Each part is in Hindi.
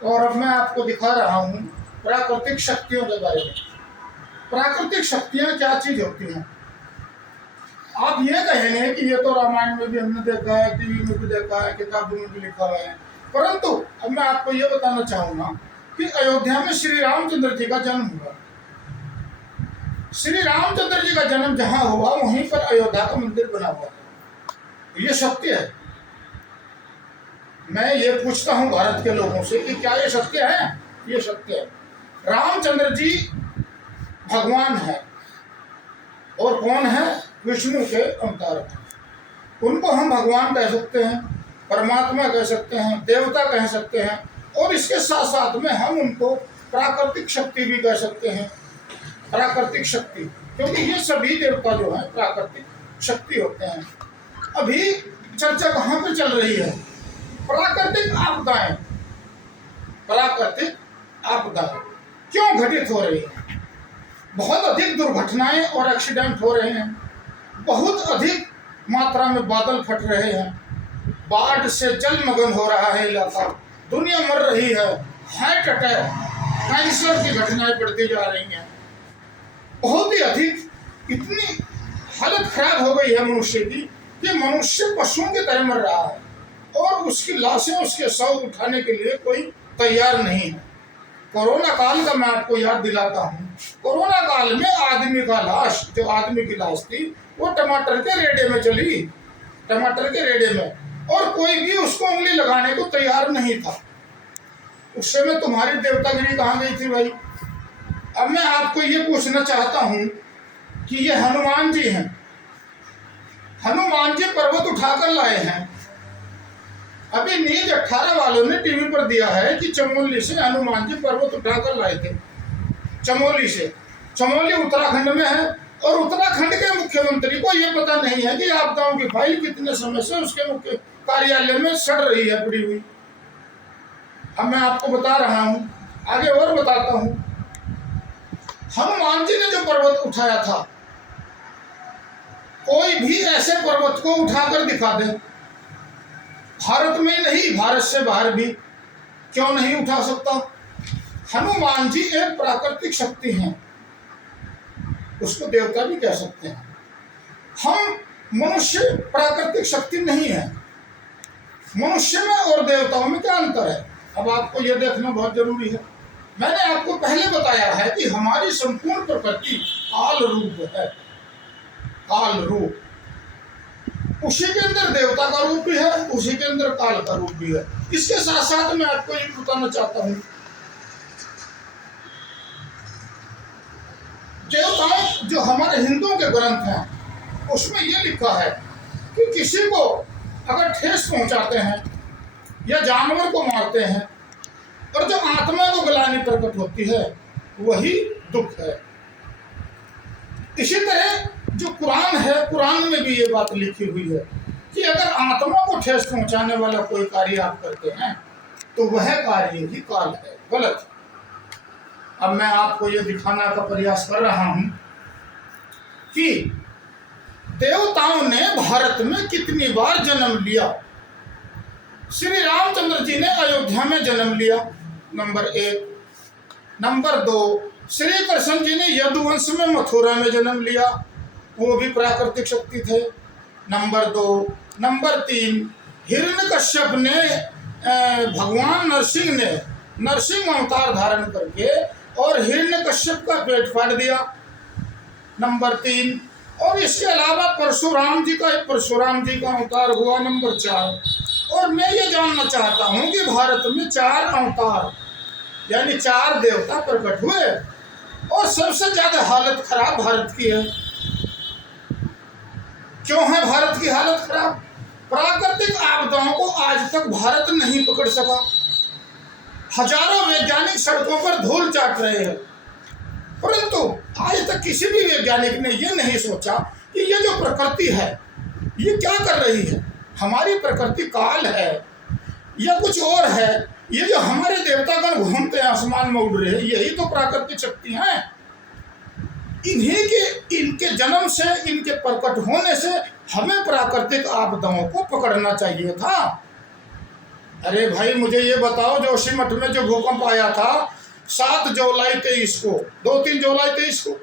और अब मैं आपको दिखा रहा हूँ प्राकृतिक शक्तियों के बारे में। प्राकृतिक शक्तियाँ क्या चीज होती हैं? आप ये कहेंगे कि ये तो रामायण में भी हमने देखा है, टीवी में भी देखा है, किताबों में भी लिखा हुआ है, परंतु अब मैं आपको ये बताना चाहूंगा कि अयोध्या में श्री रामचंद्र जी का जन्म हुआ। श्री रामचंद्र जी का जन्म जहां हुआ वहीं पर अयोध्या का मंदिर बना हुआ था। ये सत्य है। मैं ये पूछता हूं भारत के लोगों से कि क्या ये सत्य है? ये सत्य है। रामचंद्र जी भगवान है। और कौन है? विष्णु के अवतार हैं। उनको हम भगवान कह सकते हैं, परमात्मा कह सकते हैं, देवता कह सकते हैं, और इसके साथ साथ में हम उनको प्राकृतिक शक्ति भी कह सकते हैं। प्राकृतिक शक्ति, क्योंकि ये सभी देवता जो हैं प्राकृतिक शक्ति होते हैं। अभी चर्चा कहाँ पर चल रही है? प्राकृतिक आपदाएं। प्राकृतिक आपदाएं क्यों घटित हो रही है? बहुत अधिक दुर्घटनाएं और एक्सीडेंट हो रहे हैं, बहुत अधिक मात्रा में बादल फट रहे हैं, बाढ़ से जलमग्न हो रहा है इलाका, दुनिया मर रही है, हार्ट अटैक, कैंसर की घटनाएं बढ़ती जा रही हैं, बहुत ही अधिक। इतनी हालत खराब हो गई है मनुष्य की कि मनुष्य पशुओं की तरह मर रहा है और उसकी लाशें, उसके शव उठाने के लिए कोई तैयार नहीं है। कोरोना काल का मैं आपको याद दिलाता हूँ। कोरोना काल में आदमी का लाश, जो आदमी की लाश थी, वो टमाटर के रेडे में चली, टमाटर के रेडे में, और कोई भी उसको उंगली लगाने को तैयार नहीं था। उस समय तुम्हारी देवतागिरी कहाँ गई थी भाई? अब मैं आपको ये पूछना चाहता हूँ कि ये हनुमान जी हैं। हनुमान जी पर्वत उठाकर लाए हैं। अभी न्यूज 18 वालों ने टीवी पर दिया है कि चमोली से हनुमान जी पर्वत उठाकर लाए थे। चमोली से। चमोली उत्तराखंड में है, और उत्तराखंड के मुख्यमंत्री को यह पता नहीं है कि आपदाओं की फाइल कितने समय से उसके मुख्य कार्यालय में सड़ रही है, पड़ी हुई। अब मैं आपको बता रहा हूं, आगे और बताता हूं। हनुमान जी ने जो पर्वत उठाया था, कोई भी ऐसे पर्वत को उठाकर दिखा दे, भारत में नहीं, भारत से बाहर भी क्यों नहीं उठा सकता? हनुमान जी एक प्राकृतिक शक्ति हैं, उसको देवता भी कह सकते हैं। हम मनुष्य प्राकृतिक शक्ति नहीं है। मनुष्य में और देवताओं में क्या अंतर है? अब आपको यह देखना बहुत जरूरी है। मैंने आपको पहले बताया है कि हमारी संपूर्ण प्रकृति काल रूप है। काल रूप, उसी के अंदर देवता का रूप भी है, उसी के अंदर काल का रूप भी है। इसके साथ साथ मैं आपको ये बताना चाहता हूं, देवताएं जो हमारे हिंदुओं के ग्रंथ हैं उसमें यह लिखा है कि किसी को अगर ठेस पहुंचाते हैं या जानवर को मारते हैं और जो आत्मा को ग्लानि प्रकट होती है वही दुख है। इसी तरह जो कुरान है, कुरान में भी ये बात लिखी हुई है कि अगर आत्मा को ठेस पहुंचाने वाला कोई कार्य आप करते हैं तो वह कार्य ही काल है, गलत। अब मैं आपको ये दिखाने का प्रयास कर रहा हूं कि देवताओं ने भारत में कितनी बार जन्म लिया। श्री रामचंद्र जी ने अयोध्या में जन्म लिया, नंबर 1। नंबर 2, श्री कृष्ण जी ने यदुवंश में मथुरा में जन्म लिया, वो भी प्राकृतिक शक्ति थे, नंबर 2। नंबर 3, हिरण्यकश्यप ने, भगवान नरसिंह ने नरसिंह अवतार धारण करके और हिरण्यकश्यप का पेट फाड़ दिया, नंबर 3। और इसके अलावा परशुराम जी का अवतार हुआ, नंबर 4। और मैं ये जानना चाहता हूँ कि भारत में 4 अवतार यानी 4 देवता प्रकट हुए, और सबसे ज्यादा हालत खराब भारत की है। क्यों है भारत की हालत खराब? प्राकृतिक आपदाओं को आज तक भारत नहीं पकड़ सका। हजारों वैज्ञानिक सड़कों पर धूल चाट रहे हैं, परंतु आज तक किसी भी वैज्ञानिक ने यह नहीं सोचा कि ये जो प्रकृति है ये क्या कर रही है। हमारी प्रकृति काल है या कुछ और है? ये जो हमारे देवतागण घूमते हैं, आसमान में उड़ रहे हैं, यही तो प्राकृतिक शक्ति हैं। इनके जन्म से, इनके प्रकट होने से हमें प्राकृतिक आपदाओं को पकड़ना चाहिए था। अरे भाई मुझे ये बताओ, जोशीमठ में जो भूकंप आया था 7 जुलाई 23 को, 2-3 जुलाई 23 को,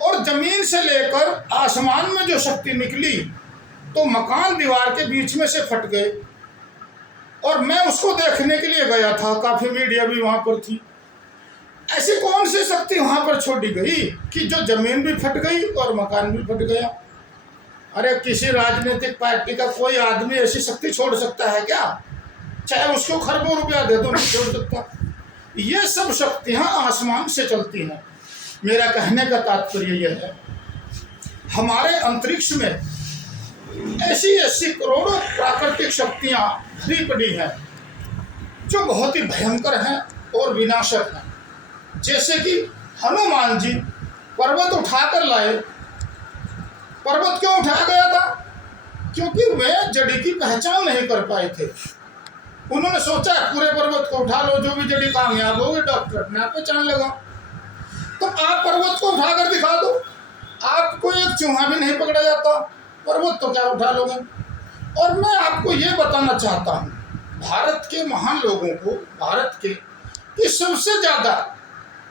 और जमीन से लेकर आसमान में जो शक्ति निकली तो मकान दीवार के बीच में से फट गए। और मैं उसको देखने के लिए गया था, काफी मीडिया भी वहां पर थी। ऐसी कौन सी शक्ति वहां पर छोड़ी गई कि जो जमीन भी फट गई और मकान भी फट गया? अरे किसी राजनीतिक पार्टी का कोई आदमी ऐसी शक्ति छोड़ सकता है क्या? चाहे उसको खरबों रुपया दे दो, नहीं छोड़ सकता। ये सब शक्तियां आसमान से चलती हैं। मेरा कहने का तात्पर्य यह है, हमारे अंतरिक्ष में ऐसी ऐसी करोड़ों प्राकृतिक शक्तियां भरी पड़ी हैं जो बहुत ही भयंकर हैं और विनाशक हैं। जैसे कि हनुमान जी पर्वत उठाकर लाए। पर्वत क्यों उठाया गया था? क्योंकि वे जड़ी की पहचान नहीं कर पाए थे। उन्होंने सोचा पूरे पर्वत को उठा लो, जो भी जड़ी कामयाब होगी डॉक्टर अपने आप पहचान लगा। तो आप पर्वत को उठाकर दिखा दो, आपको एक चूहा भी नहीं पकड़ा जाता, पर्वत तो क्या उठा लोगे। और मैं आपको ये बताना चाहता हूँ, भारत के महान लोगों को, भारत के कि सबसे ज्यादा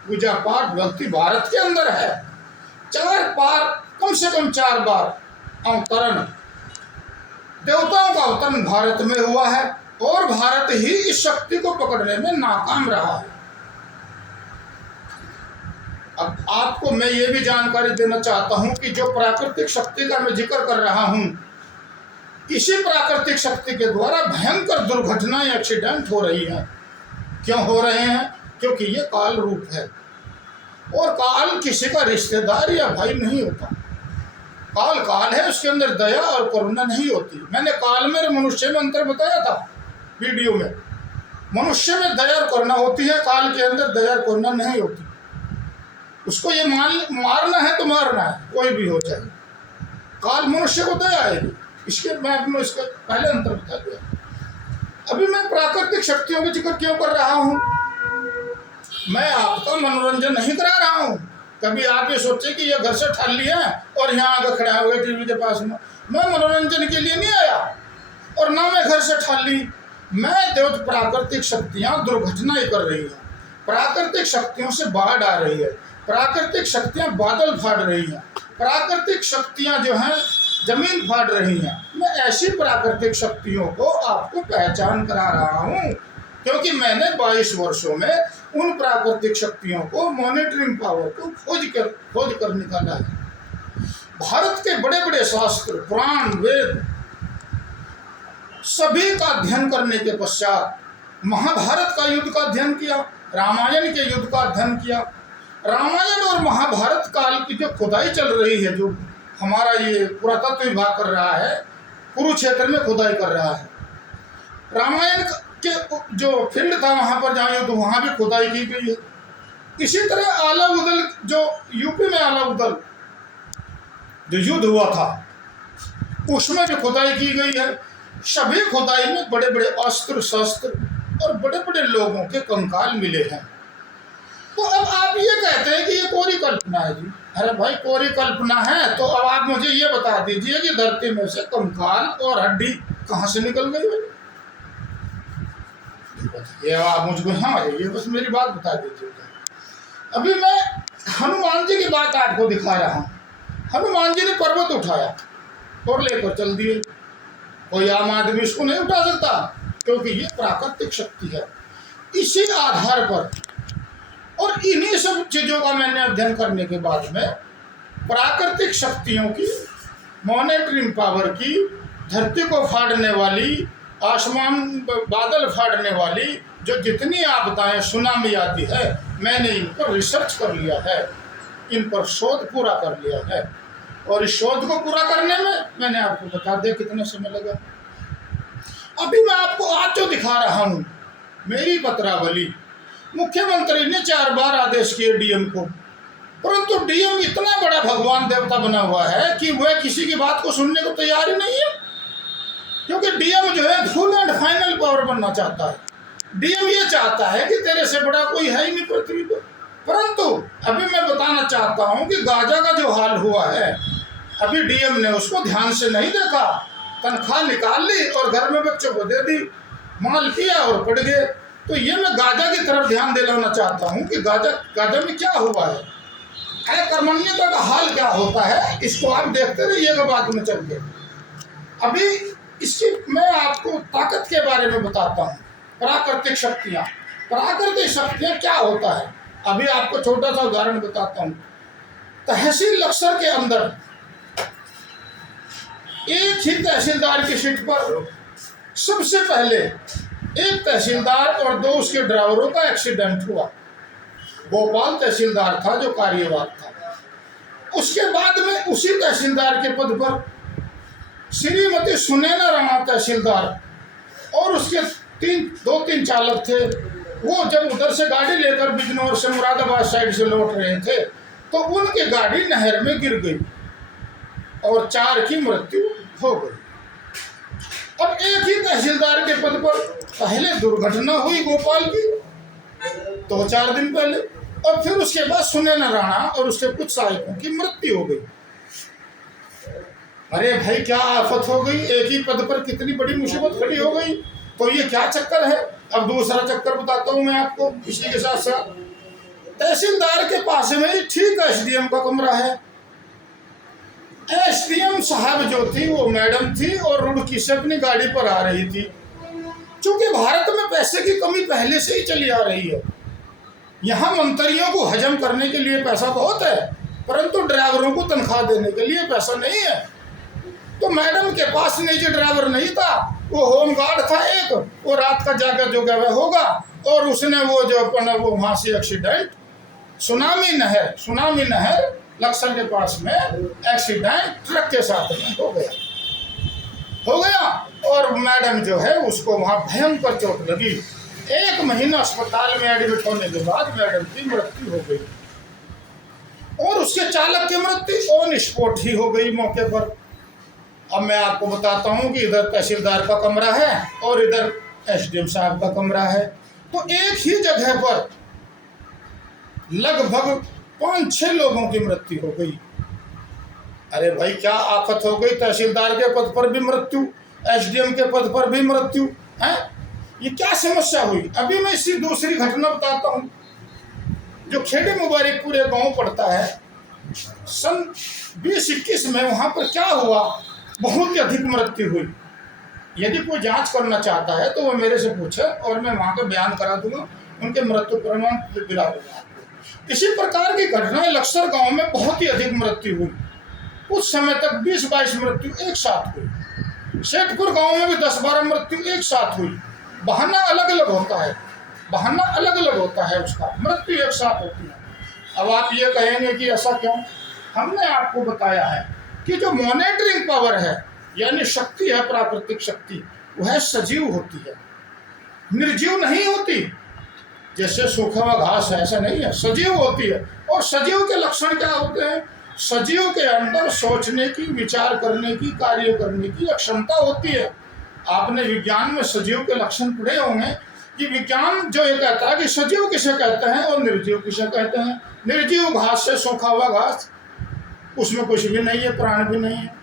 पूजा पाठ भक्ति भारत के अंदर है। 4 बार, कम से कम 4 बार अवतरण, देवताओं का अवतरण भारत में हुआ है और भारत ही इस शक्ति को पकड़ने में नाकाम रहा है। अब आपको मैं ये भी जानकारी देना चाहता हूं कि जो प्राकृतिक शक्ति का मैं जिक्र कर रहा हूं, इसी प्राकृतिक शक्ति के द्वारा भयंकर दुर्घटनाएं, एक्सीडेंट हो रही हैं। क्यों हो रहे हैं? क्योंकि ये काल रूप है और काल किसी का रिश्तेदार या भाई नहीं होता। काल काल है, उसके अंदर दया और करुणा नहीं होती। मैंने काल में मनुष्य में अंतर बताया था वीडियो में। मनुष्य में दया और करुणा होती है, काल के अंदर दया और करुणा नहीं होती। उसको ये मारना है तो मारना है, कोई भी हो चाहे। काल मनुष्य को दया आएगी, इसके मैं आपको इसका पहले अंतर बता दिया। अभी मैं प्राकृतिक शक्तियों का जिक्र क्यों कर रहा हूँ? मैं आपका मनोरंजन नहीं करा रहा हूँ। कभी आप ये सोचे कि ये घर से ठल लिया और यहाँ आकर खड़ा हो गए टीवी के पास में। मैं मनोरंजन के लिए नहीं आया और ना मैं घर से ठल ली। मैं देव प्राकृतिक शक्तियाँ दुर्घटनाएं कर रही हैं, प्राकृतिक शक्तियों से बाढ़ आ रही है, प्राकृतिक शक्तियाँ बादल फाड़ रही हैं, प्राकृतिक शक्तियाँ जो हैं जमीन फाड़ रही हैं। मैं ऐसी प्राकृतिक शक्तियों को आपको पहचान करा रहा हूँ क्योंकि मैंने 22 वर्षों में उन प्राकृतिक शक्तियों को, मॉनिटरिंग पावर को खोज कर निकाला है। भारत के बड़े बड़े शास्त्र, पुराण, वेद सभी का अध्ययन करने के पश्चात महाभारत का युद्ध का अध्ययन किया, रामायण के युद्ध का अध्ययन किया। रामायण और महाभारत काल की जो खुदाई चल रही है, जो हमारा ये पुरातत्व विभाग कर रहा है, कुरुक्षेत्र में खुदाई कर रहा है। रामायण के जो फील्ड था वहाँ पर जहाँ युद्ध, वहाँ भी खुदाई की गई है। इसी तरह आला उदल, जो यूपी में आला उदल जो युद्ध हुआ था, उसमें भी खुदाई की गई है। सभी खुदाई में बड़े बड़े अस्त्र शस्त्र और बड़े बड़े लोगों के कंकाल मिले हैं। तो अब आप ये कहते हैं कि ये कोरी कल्पना है जी। अरे भाई, कोरी कल्पना है तो अब आप मुझे ये बता दीजिए कि धरती में से कंकाल और हड्डी कहाँ से निकल गई है? ये आप मुझको, हाँ ये बस मेरी बात बता दीजिए। अभी मैं हनुमान जी की बात आपको दिखा रहा हूँ। हनुमान जी ने पर्वत उठाया और लेकर चल दिए। कोई आम आदमी इसको नहीं उठा सकता क्योंकि ये प्राकृतिक शक्ति है। इसी आधार पर और इन्हीं सब चीजों का मैंने अध्ययन करने के बाद में प्राकृतिक शक्तियों की, मॉनिटरिंग पावर की, धरती को फाड़ने वाली, आसमान बादल फाड़ने वाली जो जितनी आपदाएं, सुनामी आती है, मैंने इन पर रिसर्च कर लिया है, इन पर शोध पूरा कर लिया है। और इस शोध को पूरा करने में मैंने आपको बता दिया कितना समय लगा। अभी मैं आपको आज जो दिखा रहा हूँ, मेरी पत्रावली, मुख्यमंत्री ने 4 बार आदेश किए डीएम को, परंतु डीएम इतना बड़ा भगवान देवता बना हुआ है कि वह किसी की बात को सुनने को तैयार ही नहीं है। क्योंकि डीएम जो है फुल एंड फाइनल पावर बनना चाहता है। डीएम ये चाहता है कि तेरे से बड़ा कोई है ही नहीं पृथ्वी पर। परंतु अभी मैं बताना चाहता हूँ कि गाजा का जो हाल हुआ है, अभी डीएम ने उसको ध्यान से नहीं देखा, तनख्वाह निकाल ली और घर में बच्चों को दे दी। माल पिया और पड़ गए। तो ये मैं गाजा की तरफ ध्यान दिलाना चाहता हूँ कि गाजा में क्या हुआ है कर्मण्यता का हाल क्या होता है, इसको आप देखते रहिएगा बाद में चल के। अभी इसकी मैं आपको ताकत के बारे में बताता हूँ, प्राकृतिक शक्तियाँ। प्राकृतिक शक्तियाँ क्या होता है, अभी आपको छोटा सा उदाहरण बताता हूँ। तहसील लक्सर के अंदर एक ही तहसीलदार की सीट पर सबसे पहले एक तहसीलदार और 2 उसके ड्राइवरों का एक्सीडेंट हुआ। भोपाल तहसीलदार था जो कार्यवाहक था। उसके बाद में उसी तहसीलदार के पद पर श्रीमती सुनैना राणा तहसीलदार और उसके 2-3 चालक थे। वो जब उधर से गाड़ी लेकर बिजनौर से मुरादाबाद साइड से लौट रहे थे तो उनकी गाड़ी नहर में गिर गई और 4 की मृत्यु हो गई। अब एक ही तहसीलदार के पद पर पहले दुर्घटना हुई भोपाल की 2-4 दिन पहले, और फिर उसके बाद सुनैना राणा और उसके कुछ सहायकों की मृत्यु हो गई। अरे भाई क्या आफत हो गई, एक ही पद पर कितनी बड़ी मुसीबत खड़ी हो गई। तो ये क्या चक्कर है, अब दूसरा चक्कर बताता हूँ मैं आपको इसी के साथ साथ। तहसीलदार के पास में ठीक एसडीएम का कमरा है। एसडीएम साहब जो थी वो मैडम थी और रुड़की से अपनी गाड़ी पर आ रही थी। चूंकि भारत में पैसे की कमी पहले से ही चली आ रही है, यहाँ मंत्रियों को हजम करने के लिए पैसा बहुत है परंतु ड्राइवरों को तनख्वाह देने के लिए पैसा नहीं है। तो मैडम के पास निजी ड्राइवर नहीं था, वो होमगार्ड था एक, वो रात का जाकर जो गया होगा, और उसने वो जो अपना वो वहाँ से एक्सीडेंट सुनामी नहर लक्सर के पास में एक्सीडेंट ट्रक के साथ में हो गया और मैडम जो है उसको वहाँ भयंकर चोट लगी। 1 महीना अस्पताल में एडमिट होने के बाद मैडम की मृत्यु हो गई और उसके चालक की मृत्यु ऑन स्पॉट ही हो गई मौके पर। अब मैं आपको बताता हूँ कि इधर तहसीलदार का कमरा है और इधर एसडीएम साहब का कमरा है। तो एक ही जगह पर लगभग 5-6 लोगों की मृत्यु हो गई। अरे भाई क्या आफत हो गई, तहसीलदार के पद पर भी मृत्यु, एसडीएम के पद पर भी मृत्यु है। ये क्या समस्या हुई। अभी मैं इसी दूसरी घटना बताता हूँ जो खेड़े मुबारकपुर गांव पड़ता है। सन 2021 में वहाँ पर क्या हुआ, बहुत ही अधिक मृत्यु हुई। यदि कोई जांच करना चाहता है तो वो मेरे से पूछे और मैं वहाँ का बयान करा दूंगा, उनके मृत्यु प्रमाण दिला दूंगा। इसी प्रकार की घटनाएं लक्सर गांव में बहुत ही अधिक मृत्यु हुई। कुछ समय तक 20-22 मृत्यु एक साथ हुई। सेठपुर गांव में भी 10-12 मृत्यु एक साथ हुई। बहाना अलग अलग होता है उसका, मृत्यु एक साथ होती है। अब आप ये कहेंगे कि ऐसा क्यों। हमने आपको बताया है कि जो मॉनिटरिंग पावर है यानी शक्ति है, प्राकृतिक शक्ति, वह सजीव होती है, निर्जीव नहीं होती। जैसे सूखा हुआ घास है ऐसा नहीं है, सजीव होती है। और सजीव के लक्षण क्या होते हैं, सजीव के अंदर सोचने की, विचार करने की, कार्य करने की क्षमता होती है। आपने विज्ञान में सजीव के लक्षण पढ़े होंगे कि विज्ञान जो ये कहता है कि सजीव किसे कहते हैं और निर्जीव किसे कहते हैं। निर्जीव घास से सूखा हुआ घास, उसमें कुछ भी नहीं है, प्राण भी नहीं है,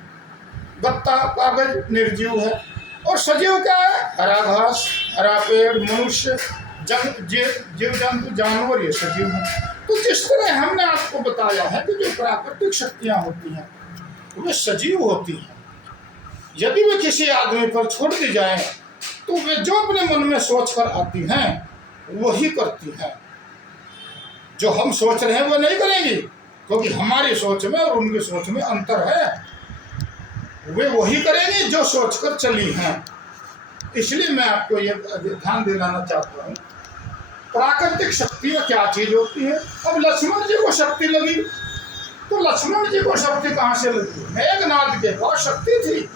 गत्ता कागज निर्जीव है। और सजीव क्या है, हरा घास, हरा पेड़, मनुष्य, जीव जंतु, जानवर, ये सजीव है। तो जिस तरह हमने आपको बताया है कि जो प्राकृतिक शक्तियाँ होती हैं वे सजीव होती हैं। यदि वे किसी आदमी पर छोड़ दी जाए तो वे जो अपने मन में सोच कर आती हैं वही करती हैं। जो हम सोच रहे हैं वो नहीं करेंगी, क्योंकि हमारी सोच में और उनकी सोच में अंतर है। वे वही करेंगी जो सोचकर चली हैं। इसलिए मैं आपको ये ध्यान दिलाना चाहता हूँ, प्राकृतिक शक्ति क्या चीज होती है। अब लक्ष्मण जी को शक्ति लगी तो लक्ष्मण जी को शक्ति कहाँ से लगी, मेघनाद के पास शक्ति थी,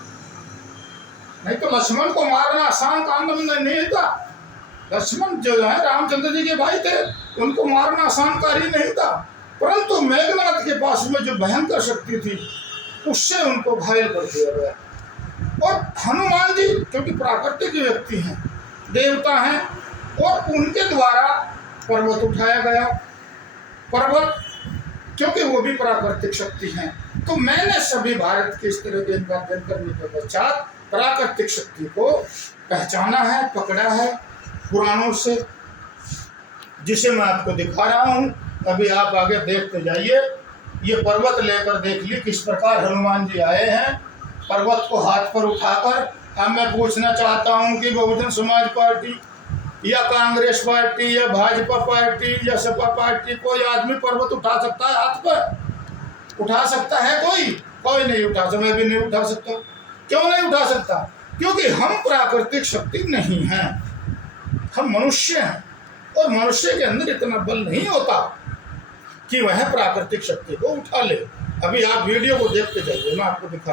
नहीं तो लक्ष्मण को मारना आसान काम नहीं था। लक्ष्मण जो है रामचंद्र जी के भाई थे, उनको मारना आसान कार्य नहीं था, परंतु मेघनाद के पास में जो भयंकर शक्ति थी उससे उनको घायल कर दिया गया। और हनुमान जी क्योंकि प्राकृतिक व्यक्ति हैं, देवता हैं, और उनके द्वारा पर्वत उठाया गया। पर्वत क्योंकि वो भी प्राकृतिक शक्ति हैं। तो मैंने सभी भारत के इस तरह के इनका अध्ययन करने के पश्चात प्राकृतिक शक्ति को पहचाना है, पकड़ा है पुराणों से, जिसे मैं आपको दिखा रहा हूँ। अभी आप आगे देखते जाइए। ये पर्वत लेकर देख ली किस प्रकार हनुमान जी आए हैं, पर्वत को हाथ पर उठाकर। अब मैं पूछना चाहता हूँ कि बहुजन समाज पार्टी या कांग्रेस पार्टी या भाजपा पार्टी या सपा पार्टी, कोई आदमी पर्वत उठा सकता है? हाथ पर उठा सकता है कोई? कोई नहीं उठा सकता। मैं भी नहीं उठा सकता। क्यों नहीं उठा सकता? क्योंकि हम प्राकृतिक शक्ति नहीं हैं, हम मनुष्य हैं, और मनुष्य के अंदर इतना बल नहीं होता कि वह प्राकृतिक शक्ति को उठा ले। अभी आप वीडियो को देखते जाइए, मैं आपको दिखा